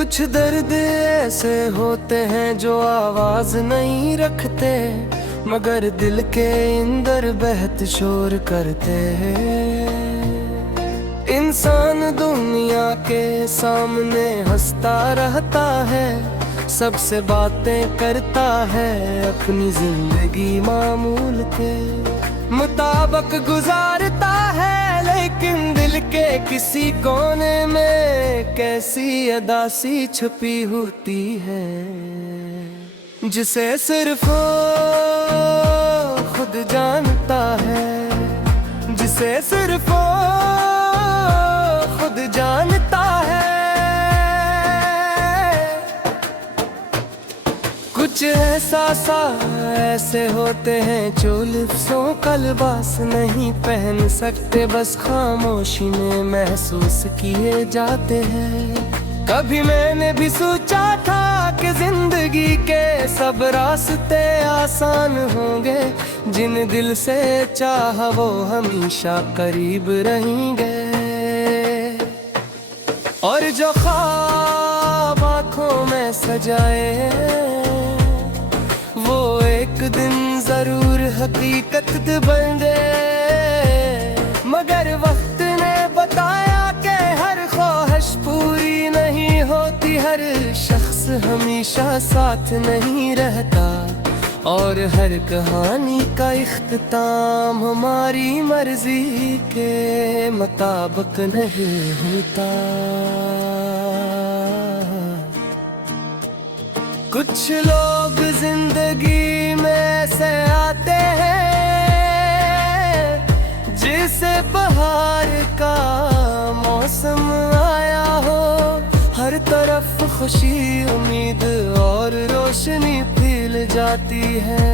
कुछ दर्द ऐसे होते हैं जो आवाज नहीं रखते, मगर दिल के अंदर बहत शोर करते हैं। इंसान दुनिया के सामने हंसता रहता है, सबसे बातें करता है, अपनी जिंदगी मामूल के मुताबिक गुजारता है। लेकिन दिल के किसी कोने में कैसी अदासी छुपी होती है, जिसे सिर्फ वो खुद जानता है, जिसे सिर्फ वो खुद जानता है। कुछ एहसास ऐसे होते हैं जो लिफ्ज़ों का लिबास नहीं पहन सकते, बस खामोशी में महसूस किए जाते हैं। कभी मैंने भी सोचा था कि जिंदगी के सब रास्ते आसान होंगे, जिन दिल से चाहा वो हमेशा करीब रहेंगे, और जो ख्वाब आँखों में सजाए वो एक दिन जरूर हकीकत बन जाए। मगर वक्त ने बताया कि हर ख्वाहिश पूरी नहीं होती, हर शख्स हमेशा साथ नहीं रहता, और हर कहानी का इख्तिताम हमारी मर्जी के मुताबिक नहीं होता। कुछ लोग जिंदगी में से आते हैं जिसे बहार का मौसम आया हो, हर तरफ खुशी उम्मीद और रोशनी फैल जाती है।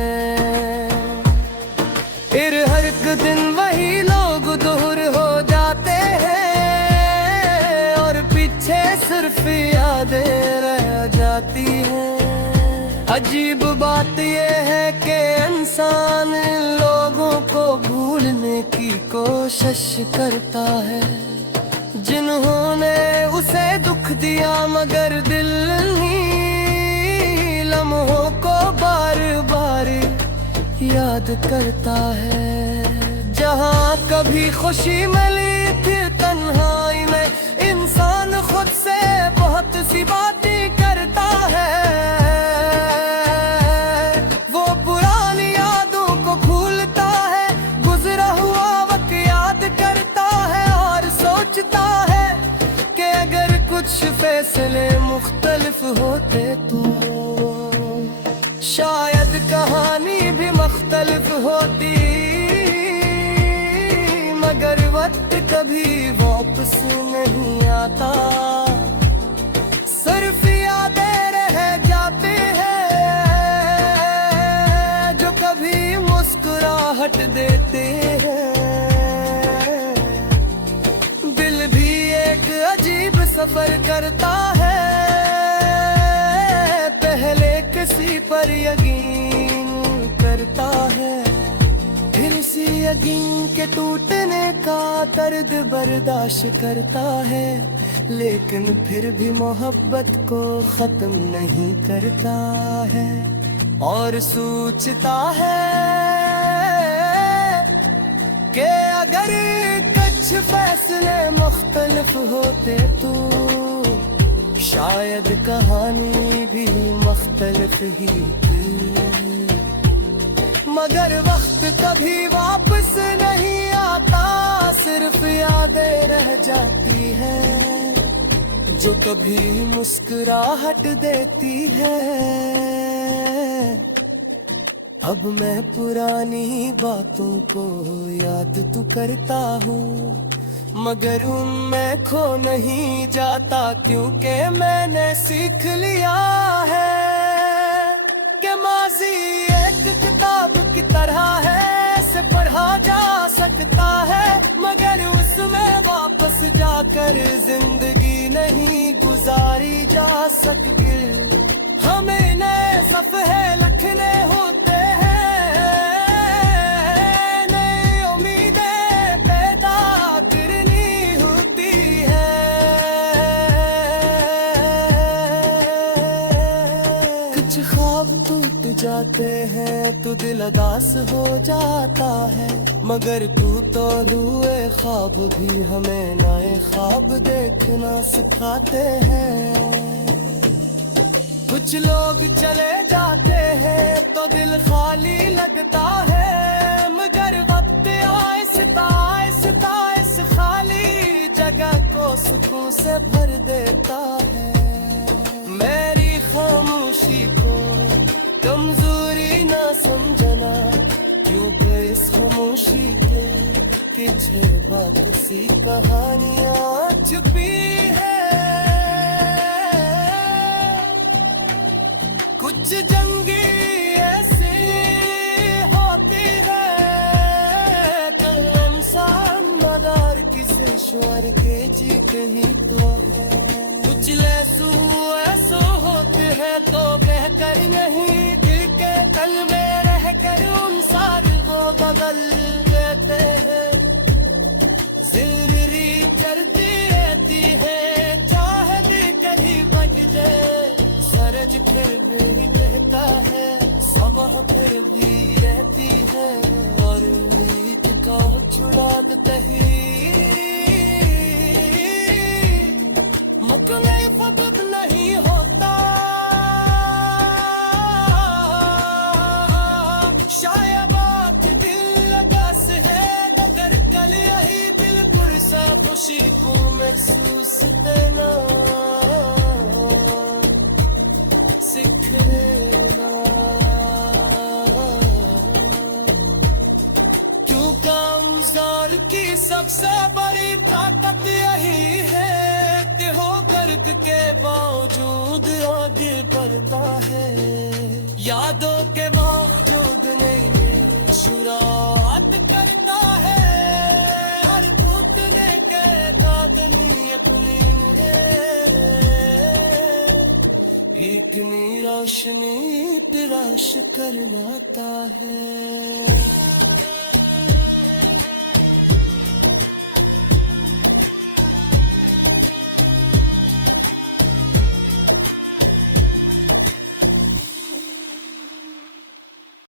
फिर हर एक दिन वही लोग दूर हो जाते हैं, और पीछे सिर्फ यादें रह जाती हैं। अजीब बात यह है कि इंसान लोगों को भूलने की कोशिश करता है, जिन्होंने उसे दुख दिया, मगर दिल ही लम्हों को बार बार याद करता है। जहाँ कभी खुशी मिली थी तन्हाई में, इंसान खुद से बहुत सी बातें करता है। वो पुरानी यादों को भूलता है, गुजरा हुआ वक्त याद करता है, और सोचता है कि अगर कुछ फैसले मुख्तलिफ होते तो शायद कहानी भी मुख्तलिफ होती। मगर वक्त कभी वापस नहीं आता, सिर्फ यादें रह जाती हैं जो कभी मुस्कुराहट देते हैं। दिल भी एक अजीब सफर करता है, पहले किसी पर यकीन करता है, फिर इसी यकीन के टूटने का दर्द बर्दाश्त करता है, लेकिन फिर भी मोहब्बत को खत्म नहीं करता है, और सोचता है कि अगर कुछ फैसले मुख्तलिफ होते तो शायद कहानी भी मुख्तलिफ ही थी। मगर वक्त कभी वापस नहीं आता, सिर्फ यादें रह जाती हैं जो कभी मुस्कुराहट देती है। अब मैं पुरानी बातों को याद तो करता हूँ, मगर उनमें खो नहीं जाता, क्योंकि मैंने सीख लिया है कि माजी एक किताब की तरह है, से पढ़ा जा सकता है, मगर उसमें वापस जाकर जिंदगी नहीं गुजारी जा सकती। हमें नए सफ़हे लिखने होते हैं, नई उम्मीदें पैदा करनी होती है। जाते हैं तो दिल उदास हो जाता है, मगर तू तो हुए ख्वाब भी हमें नए ख्वाब देखना सिखाते हैं। कुछ लोग चले जाते हैं तो दिल खाली लगता है, मगर वक्त आहिस्ता आहिस्ता इस खाली जगह को सुकून से भर देता है। मेरी खामोशी को कमजोरी ना समझना, क्योंकि इस खामोशी के पीछे बात सी कहानियां छुपी है। कुछ जंगी ऐसी होती है, कलम सा मदार किसी ईश्वर के जीते ही तो है। कुछ लहसू ऐसो होते हैं तो कहकर नहीं, दिल के तल में रह कर उन सार वो बदल देते हैं। जिंदगी चलती रहती है, चाहे दिल कहीं बच जाए, सरज फिर भी रहता है, सबह फिर भी रहती है, और उम्मीद का छुड़ा देते ही नहीं फकत नहीं होता। शायद बात दिल लगास है, मगर कल यही दिल पुरसा खुशी को महसूस देना सीख लेना। क्यों कमजोर की सबसे बड़ी ताकत यही है कि हो गर्द के बावजूद आगे बढ़ता है, यादों के बावजूद नहीं में शुरुआत करता है, हर घुटने के कादनी अपनी एक नी रोशनी तराश कर लाता है।